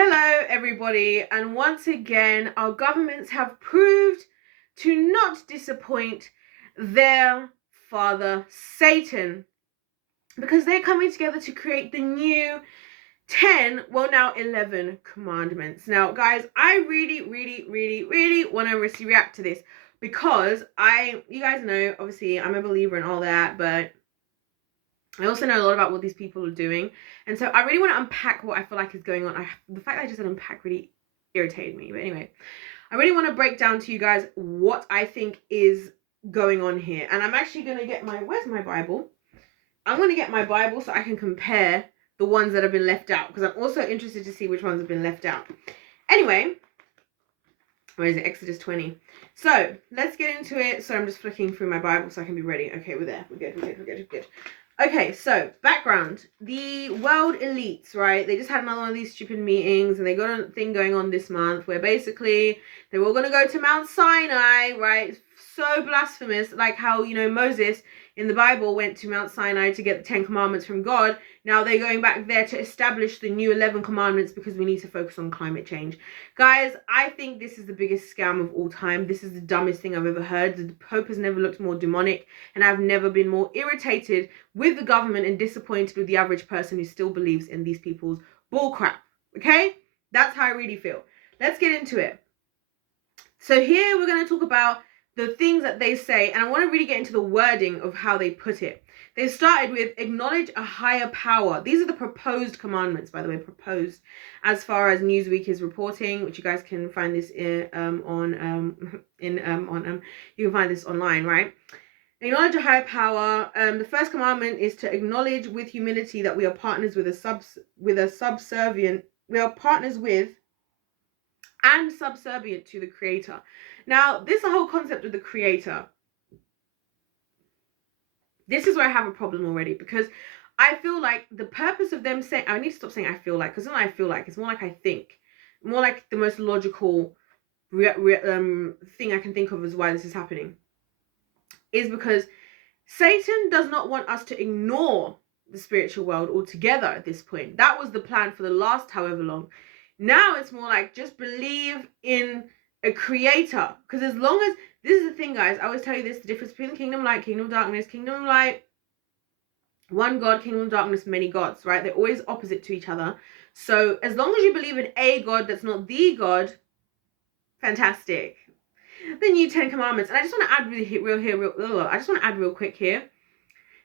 Hello, everybody, and once again, our governments have proved to not disappoint their father, Satan, because they're coming together to create the new 10, well, now 11 commandments. Now, guys, I really want to react to this because you guys know, obviously, I'm a believer in all that, but I also know a lot about what these people are doing. And so I really want to unpack what I feel like is going on. The fact that I just said unpack really irritated me. But anyway, I really want to break down to you guys what I think is going on here. And I'm actually going to get where's my Bible? I'm going to get my Bible so I can compare the ones that have been left out. Because I'm also interested to see which ones have been left out. Anyway, where is it? Exodus 20. So let's get into it. So I'm just flicking through my Bible so I can be ready. Okay, we're there. We're good. Okay, so background. The world elites, right? They just had another one of these stupid meetings and they got a thing going on this month where basically they were all going to go to Mount Sinai, right? So blasphemous, like how, Moses in the Bible went to Mount Sinai to get the 10 commandments from God. Now they're going back there to establish the new 11 commandments because we need to focus on climate change. Guys, I think this is the biggest scam of all time. This is the dumbest thing I've ever heard. The Pope has never looked more demonic, and I've never been more irritated with the government and disappointed with the average person who still believes in these people's bullcrap. Okay? That's how I really feel. Let's get into it. So here we're going to talk about the things that they say, and I want to really get into the wording of how they put it. They started with acknowledge a higher power. These are the proposed commandments, by the way, proposed, as far as Newsweek is reporting, which you guys can find this you can find this online, right? Acknowledge a higher power. The first commandment is to acknowledge with humility that we are partners we are partners with and subservient to the Creator. Now, this whole concept of the Creator, this is where I have a problem already, because I feel like the purpose of them saying, I need to stop saying I feel like, because it's not I feel like, it's more like I think. More like the most logical thing I can think of as why this is happening is because Satan does not want us to ignore the spiritual world altogether at this point. That was the plan for the last however long. Now it's more like just believe in a creator. Because as long as, this is the thing, guys, I always tell you this, the difference between kingdom light, kingdom darkness, kingdom light, one God, kingdom darkness, many gods, right? They're always opposite to each other. So as long as you believe in a God that's not the God, fantastic. The new 10 commandments. And I just want to add real quick here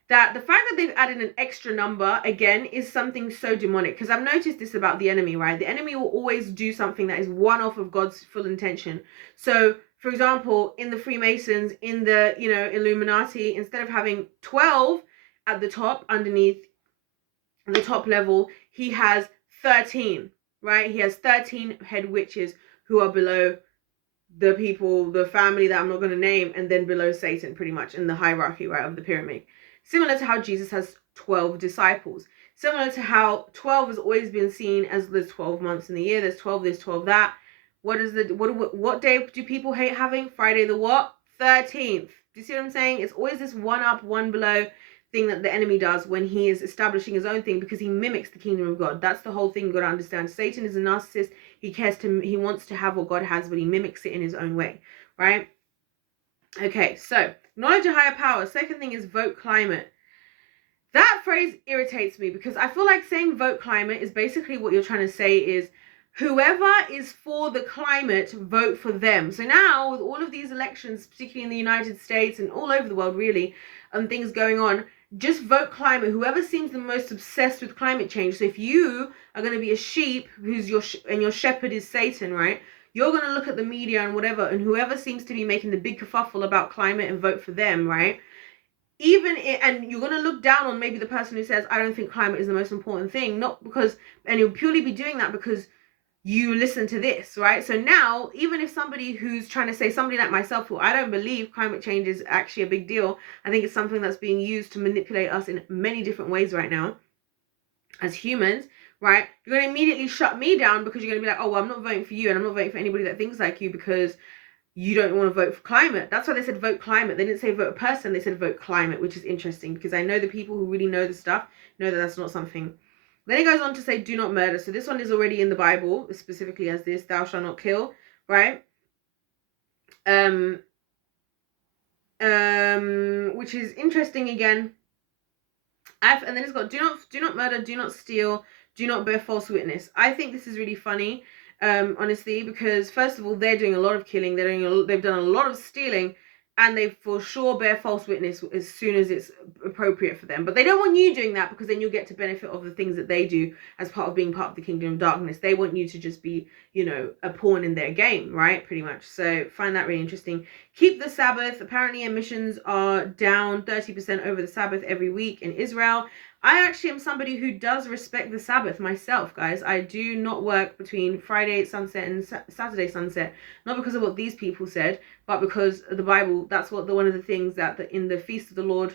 that the fact that they've added an extra number again is something so demonic, because I've noticed this about the enemy, right? The enemy will always do something that is one off of God's full intention. So for example, in the Freemasons, in the Illuminati, instead of having 12 at the top, underneath the top level, he has 13, right? He has 13 head witches who are below the people, the family that I'm not going to name, and then below Satan, pretty much in the hierarchy, right, of the pyramid. Similar to how Jesus has 12 disciples. Similar to how 12 has always been seen as there's 12 months in the year, there's 12 this, 12 that. What day do people hate having? Friday the what? 13th. Do you see what I'm saying? It's always this one up, one below thing that the enemy does when he is establishing his own thing, because he mimics the kingdom of God. That's the whole thing you got to understand. Satan is a narcissist. He wants to have what God has, but he mimics it in his own way, right? Okay, so knowledge of higher power. Second thing is vote climate. That phrase irritates me because I feel like saying vote climate is basically what you're trying to say is whoever is for the climate, vote for them. So now with all of these elections, particularly in the United States and all over the world really, things going on, just vote climate. Whoever seems the most obsessed with climate change. So if you are going to be a sheep who's your shepherd is Satan, right? You're going to look at the media and whatever, and whoever seems to be making the big kerfuffle about climate and vote for them, right? And you're going to look down on maybe the person who says, I don't think climate is the most important thing, and you'll purely be doing that because you listen to this, right? So now, even if somebody who's trying to say, somebody like myself, who I don't believe climate change is actually a big deal, I think it's something that's being used to manipulate us in many different ways right now as humans, right? You're going to immediately shut me down because you're going to be like, oh, well, I'm not voting for you, and I'm not voting for anybody that thinks like you because you don't want to vote for climate. That's why they said vote climate. They didn't say vote a person, they said vote climate, which is interesting because I know the people who really know the stuff know that that's not something Then it goes on to say, do not murder. So this one is already in the Bible, specifically as this, thou shalt not kill, right? Which is interesting again. And then it's got, do not murder, do not steal, do not bear false witness. I think this is really funny, honestly, because first of all, they're doing a lot of killing, they've done a lot of stealing, and they for sure bear false witness as soon as it's appropriate for them. But they don't want you doing that, because then you'll get to benefit of the things that they do as part of being part of the kingdom of darkness. They want you to just be, a pawn in their game, right? Pretty much. So find that really interesting. Keep the Sabbath. Apparently emissions are down 30% over the Sabbath every week in Israel. I actually am somebody who does respect the Sabbath myself, guys. I do not work between Friday sunset and Saturday sunset, not because of what these people said, but because the Bible, that's one of the things that in the feast of the Lord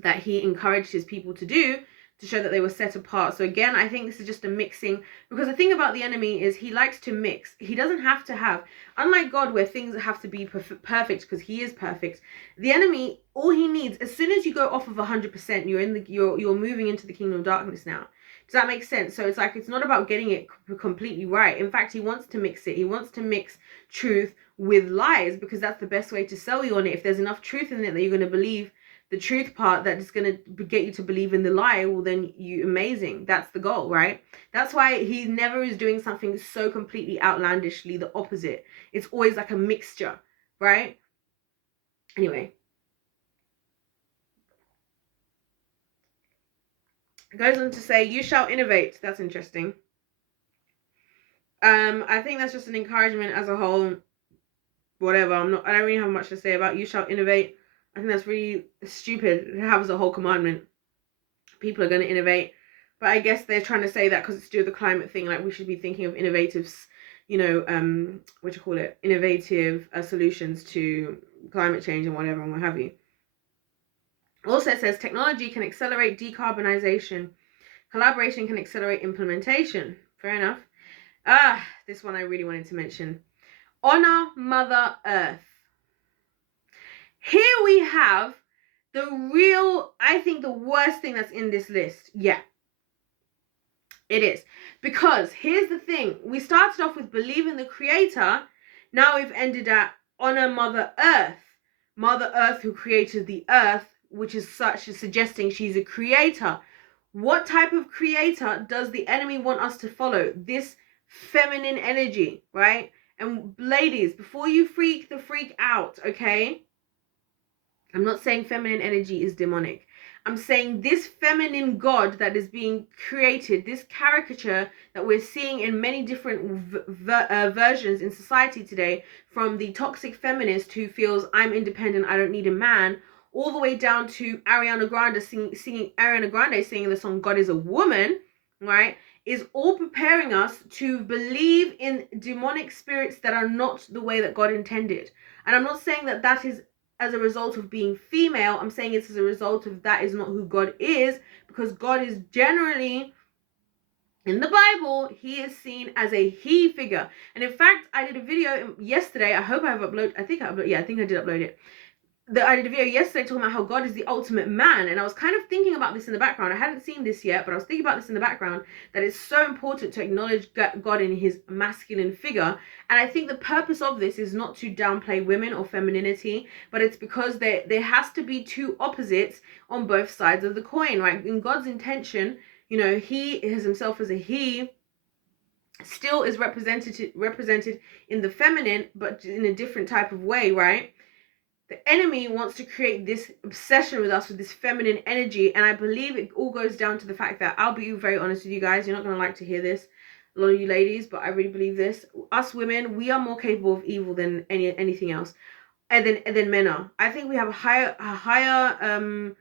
that he encouraged his people to do, to show that they were set apart. So again, I think this is just a mixing, because the thing about the enemy is he likes to mix. He doesn't have to have, unlike God, where things have to be perfect because he is perfect. The enemy, all he needs, as soon as you go off of 100%, you're moving into the kingdom of darkness now. Does that make sense? So it's like, it's not about getting it completely right. In fact, he wants to mix it. He wants to mix truth with lies, because that's the best way to sell you on it. If there's enough truth in it that you're going to believe the truth part that is going to get you to believe in the lie, well, then amazing. That's the goal, right? That's why he never is doing something so completely outlandishly the opposite. It's always like a mixture, right? Anyway. It goes on to say, you shall innovate. That's interesting. I think that's just an encouragement as a whole. Whatever. I don't really have much to say about you shall innovate. I think that's really stupid. It has a whole commandment. People are going to innovate. But I guess they're trying to say that because it's to do with the climate thing. Like, we should be thinking of innovative, innovative solutions to climate change and whatever and what have you. Also, it says technology can accelerate decarbonization. Collaboration can accelerate implementation. Fair enough. This one I really wanted to mention. Honor Mother Earth. Here we have I think the worst thing that's in this list. Yeah, it is. Because here's the thing. We started off with believe in the creator. Now we've ended at honor Mother Earth. Mother Earth, who created the earth, which is suggesting she's a creator. What type of creator does the enemy want us to follow? This feminine energy, right? And ladies, before you freak out, okay? I'm not saying feminine energy is demonic. I'm saying this feminine God that is being created, this caricature that we're seeing in many different versions in society today, from the toxic feminist who feels I'm independent, I don't need a man, all the way down to Ariana Grande singing the song God is a Woman, right, is all preparing us to believe in demonic spirits that are not the way that God intended. And I'm not saying that is as a result of being female. I'm saying it's as a result of that is not who God is, because God is generally, in the Bible, he is seen as a he figure. And in fact, I did a video yesterday. I hope I've uploaded. I think I did upload it. I did a video yesterday talking about how God is the ultimate man, and I was kind of thinking about this in the background. I hadn't seen this yet, but I was thinking about this in the background, that it's so important to acknowledge God in his masculine figure. And I think the purpose of this is not to downplay women or femininity, but it's because there has to be two opposites on both sides of the coin, right? In God's intention, he is himself as a he, still is represented in the feminine, but in a different type of way, right? The enemy wants to create this obsession with us, with this feminine energy. And I believe it all goes down to the fact that, I'll be very honest with you guys, you're not going to like to hear this, a lot of you ladies, but I really believe this. Us women, we are more capable of evil than anything else. And then men are. I think we have a higher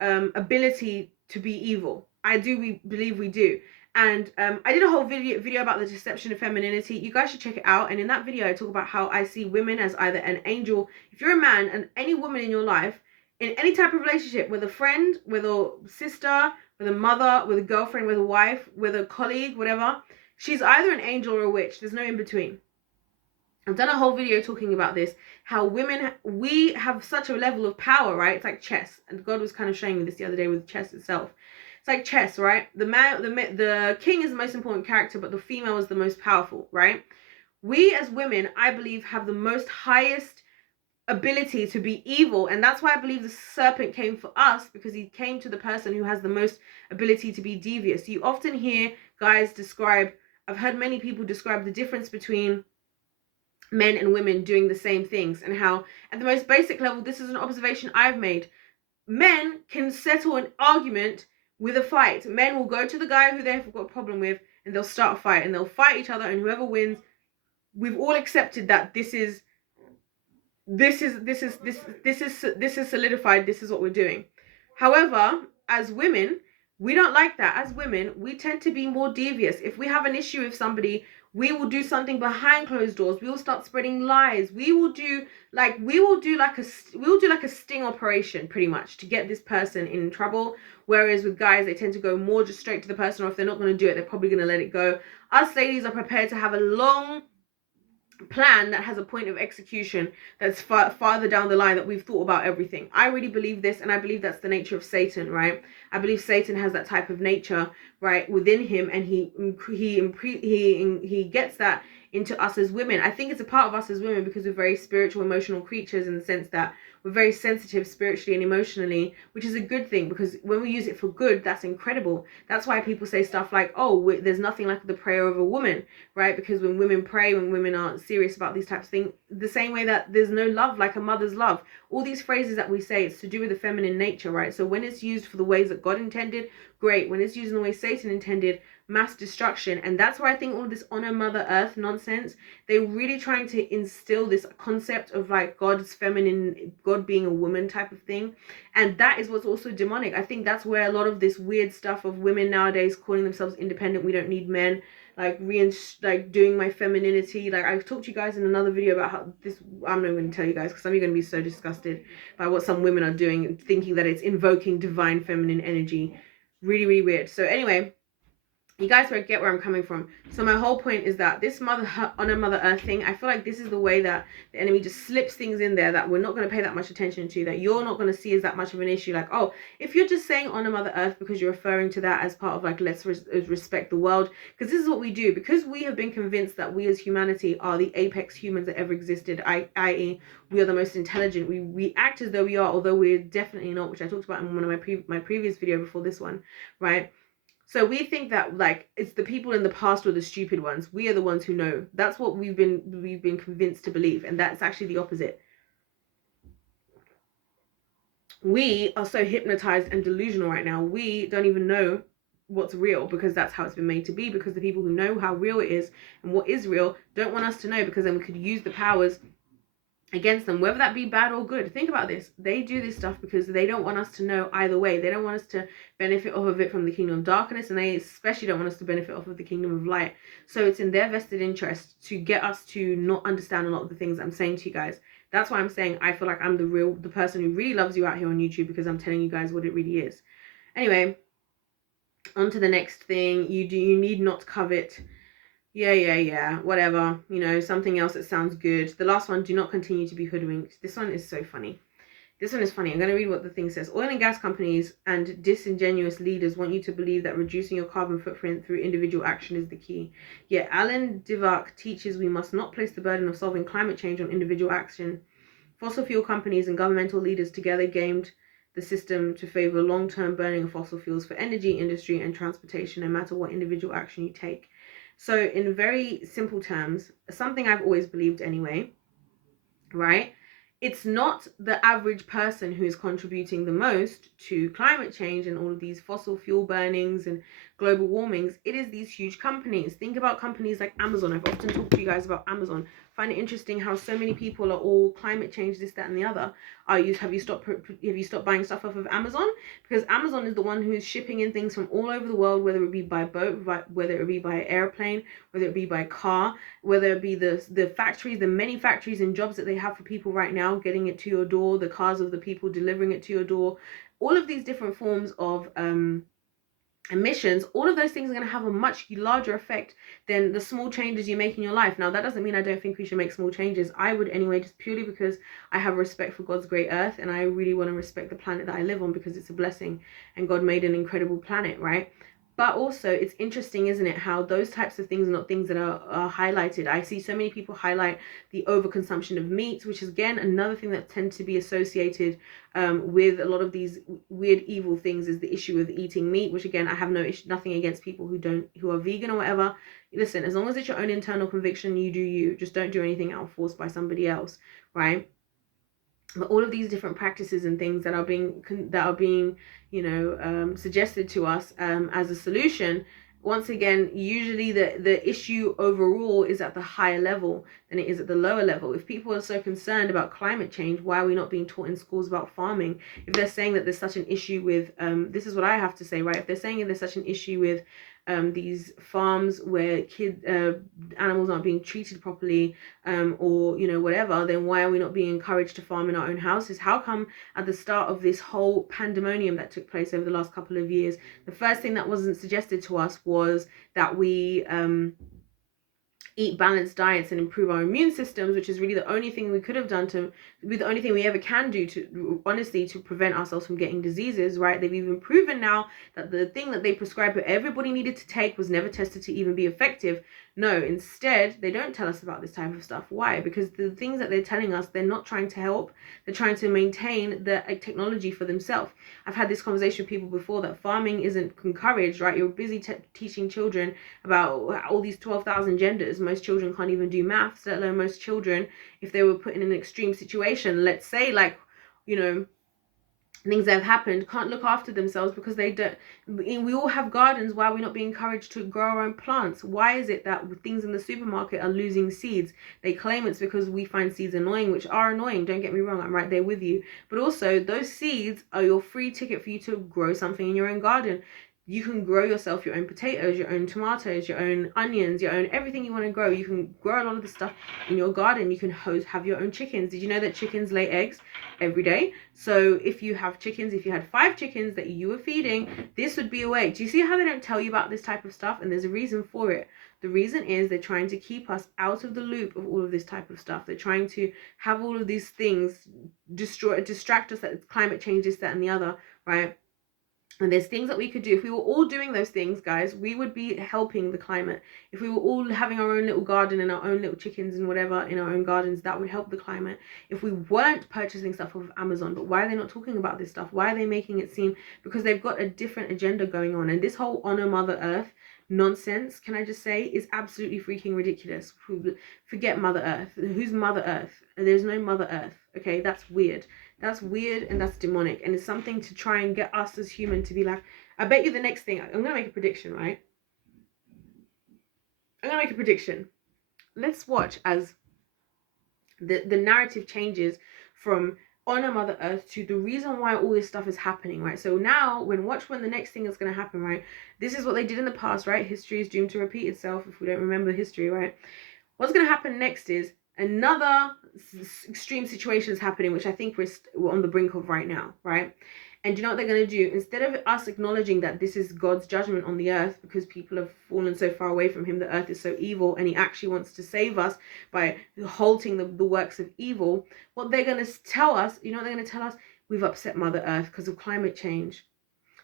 ability to be evil. We believe we do. And I did a whole video about the deception of femininity. You guys should check it out. And in that video, I talk about how I see women as either an angel. If you're a man, and any woman in your life, in any type of relationship, with a friend, with a sister, with a mother, with a girlfriend, with a wife, with a colleague, whatever, she's either an angel or a witch. There's no in between. I've done a whole video talking about this, how women, we have such a level of power, right? It's like chess. And God was kind of showing me this the other day with chess itself. It's like chess, right? The king is the most important character, but the female is the most powerful, right? We as women, I believe, have the most highest ability to be evil, and that's why I believe the serpent came for us, because he came to the person who has the most ability to be devious. You often hear guys describe, I've heard many people describe the difference between men and women doing the same things, and how at the most basic level, this is an observation I've made, men can settle an argument with a fight. Men will go to the guy who they've got a problem with, and they'll start a fight, and they'll fight each other, and whoever wins, we've all accepted that this is solidified. This is what we're doing. However, as women, we don't like that. As women, we tend to be more devious. If we have an issue with somebody, we will do something behind closed doors. We will start spreading lies. We will do like a sting operation, pretty much, to get this person in trouble. Whereas with guys, they tend to go more just straight to the person, or if they're not going to do it, they're probably going to let it go. Us ladies are prepared to have a long plan that has a point of execution that's farther down the line, that we've thought about everything. I really believe this, and I believe that's the nature of Satan, right? I believe Satan has that type of nature, right, within him, and he gets that into us as women. I think it's a part of us as women because we're very spiritual, emotional creatures, in the sense that we're very sensitive spiritually and emotionally, which is a good thing, because when we use it for good, that's incredible. That's why people say stuff like, oh, there's nothing like the prayer of a woman, right? Because when women pray, when women are serious about these types of things, the same way that there's no love like a mother's love. All these phrases that we say, it's to do with the feminine nature, right? So when it's used for the ways that God intended, great. When it's used in the way Satan intended, mass destruction. And that's where I think all of this honor Mother Earth nonsense, they're really trying to instill this concept of like God's feminine, God being a woman type of thing. And that is what's also demonic. I think that's where a lot of this weird stuff of women nowadays calling themselves independent, we don't need men, like doing my femininity. Like I talked to you guys in another video about how this, I'm not going to tell you guys because some of you are going to be so disgusted by what some women are doing, thinking that it's invoking divine feminine energy. Really, really weird. So anyway, you guys will get where I'm coming from. So my whole point is that this Mother Earth thing, I feel like this is the way that the enemy just slips things in there that we're not going to pay that much attention to, that you're not going to see as that much of an issue. Like, oh, if you're just saying honor Mother Earth because you're referring to that as part of like, let's respect the world, because this is what we do, because we have been convinced that we as humanity are the apex humans that ever existed, i.e. we are the most intelligent. We act as though we are, although we're definitely not, which I talked about in one of my previous video before this one, right? So we think that like it's the people in the past or the stupid ones. We are the ones who know. That's what we've been convinced to believe, and that's actually the opposite. We are so hypnotized and delusional right now. We don't even know what's real, because that's how it's been made to be, because the people who know how real it is and what is real don't want us to know, because then we could use the powers against them, whether that be bad or good. Think about this. They do this stuff because they don't want us to know either way. They don't want us to benefit off of it from the kingdom of darkness, and they especially don't want us to benefit off of the kingdom of light. So it's in their vested interest to get us to not understand a lot of the things I'm saying to you guys. That's why I'm saying I feel like I'm the person who really loves you out here on YouTube, because I'm telling you guys what it really is. Anyway, on to the next thing. You need not covet. Yeah, whatever, you know, something else that sounds good. The last one, do not continue to be hoodwinked. This one is so funny. This one is funny. I'm going to read what the thing says. Oil and gas companies and disingenuous leaders want you to believe that reducing your carbon footprint through individual action is the key. Yet Alan Divark teaches we must not place the burden of solving climate change on individual action. Fossil fuel companies and governmental leaders together gamed the system to favor long-term burning of fossil fuels for energy, industry, and transportation, no matter what individual action you take. So in very simple terms, something I've always believed anyway, right? It's not the average person who is contributing the most to climate change and all of these fossil fuel burnings and global warmings. It is these huge companies. Think about companies like Amazon. I've often talked to you guys about Amazon. Find it interesting how so many people are all climate change, this, that, and the other. Have you stopped buying stuff off of Amazon? Because Amazon is the one who's shipping in things from all over the world, whether it be by boat, whether it be by airplane, whether it be by car, whether it be the factories, the many factories and jobs that they have for people right now, getting it to your door, the cars of the people delivering it to your door, all of these different forms of emissions, all of those things are going to have a much larger effect than the small changes you make in your life. Now, that doesn't mean I don't think we should make small changes. I would anyway, just purely because I have respect for God's great earth, and I really want to respect the planet that I live on, because it's a blessing and God made an incredible planet, right? But also, it's interesting, isn't it, how those types of things are not things that are highlighted. I see so many people highlight the overconsumption of meat, which is, again, another thing that tends to be associated with a lot of these weird evil things, is the issue of eating meat, which, again, I have nothing against people who are vegan or whatever. Listen, as long as it's your own internal conviction, you do you. Just don't do anything out forced by somebody else, right? But all of these different practices and things that are being suggested to us as a solution, once again, usually the issue overall is at the higher level than it is at the lower level. If people are so concerned about climate change, why are we not being taught in schools about farming? If they're saying that there's such an issue with this is what I have to say, right? If they're saying there's such an issue with these farms where animals aren't being treated properly, or whatever, then why are we not being encouraged to farm in our own houses? How come at the start of this whole pandemonium that took place over the last couple of years, the first thing that wasn't suggested to us was that we eat balanced diets and improve our immune systems, which is really the only thing we could have done to be the only thing we ever can do to, honestly, to prevent ourselves from getting diseases, right? They've even proven now that the thing that they prescribed that everybody needed to take was never tested to even be effective. No, instead, they don't tell us about this type of stuff. Why? Because the things that they're telling us, they're not trying to help. They're trying to maintain the technology for themselves. I've had this conversation with people before that farming isn't encouraged, right? You're busy teaching children about all these 12,000 genders. Most children can't even do maths, let alone most children, if they were put in an extreme situation, let's say, like, things that have happened, can't look after themselves because they don't. We all have gardens. Why are we not being encouraged to grow our own plants? Why is it that things in the supermarket are losing seeds? They claim it's because we find seeds annoying, which are annoying, don't get me wrong, I'm right there with you. But also, those seeds are your free ticket for you to grow something in your own garden. You can grow yourself your own potatoes, your own tomatoes, your own onions, your own everything you want to grow. You can grow a lot of the stuff in your garden. You can have your own chickens. Did you know that chickens lay eggs every day? So if you have chickens, if you had 5 chickens that you were feeding, this would be a way. Do you see how they don't tell you about this type of stuff? And there's a reason for it. The reason is they're trying to keep us out of the loop of all of this type of stuff. They're trying to have all of these things distract us, that it's climate change, this, that, and the other, right? And there's things that we could do. If we were all doing those things, guys, we would be helping the climate. If we were all having our own little garden and our own little chickens and whatever in our own gardens, that would help the climate. If we weren't purchasing stuff off of Amazon, but why are they not talking about this stuff? Why are they making it seem? Because they've got a different agenda going on. And this whole honor Mother Earth nonsense, can I just say, is absolutely freaking ridiculous. Forget Mother Earth. Who's Mother Earth? There's no Mother Earth. Okay, that's weird. That's weird and that's demonic. And it's something to try and get us as human to be like, I bet you the next thing, I'm going to make a prediction, right? I'm going to make a prediction. Let's watch as the narrative changes from honor Mother Earth to the reason why all this stuff is happening, right? So now, watch when the next thing is going to happen, right? This is what they did in the past, right? History is doomed to repeat itself if we don't remember history, right? What's going to happen next is another extreme situation is happening, which I think we're on the brink of right now, right? And do you know what they're going to do? Instead of us acknowledging that this is God's judgment on the earth because people have fallen so far away from him, the earth is so evil, and he actually wants to save us by halting the works of evil, what they're going to tell us, you know what they're going to tell us? We've upset Mother Earth because of climate change.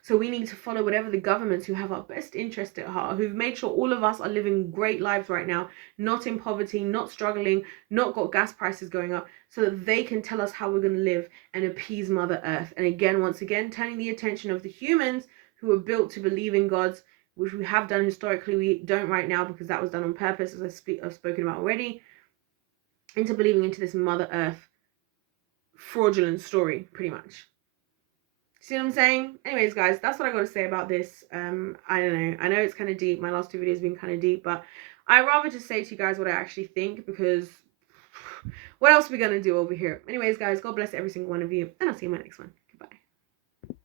So we need to follow whatever the governments who have our best interest at heart, who've made sure all of us are living great lives right now, not in poverty, not struggling, not got gas prices going up, so that they can tell us how we're going to live and appease Mother Earth. And again, once again, turning the attention of the humans who are built to believe in gods, which we have done historically, we don't right now because that was done on purpose, as I've spoken about already, into believing into this Mother Earth fraudulent story, pretty much. See what I'm saying? Anyways, guys, that's what I got to say about this. I don't know. I know it's kind of deep. My last 2 videos have been kind of deep, but I'd rather just say to you guys what I actually think, because what else are we going to do over here? Anyways, guys, God bless every single one of you, and I'll see you in my next one.